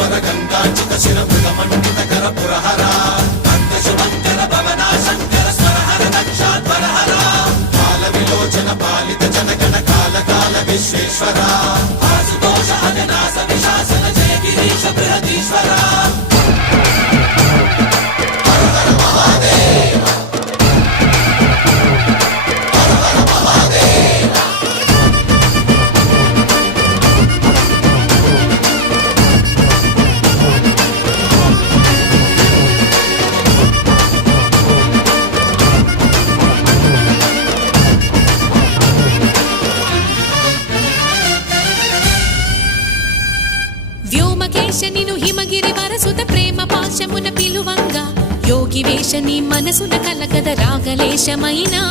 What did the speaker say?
వర గంగాచిత శిర మృగమండిత కర పురహర నంద శుభంకర భవనా శంకర స్వరహర దక్షాధ్వరహర కాల విలోచన పాలిత జనగణ కాల కాల విశ్వేశ్వర ఆశుతోష అజనాస విశాసన జయ గిరీశ బృహదీశ్వర వ్యోమకేశనిను హిమగిరి వరసుత ప్రేమ పాశమున పిలువంగా యోగి వేషని మనసున కలగద రాగలేశమైనా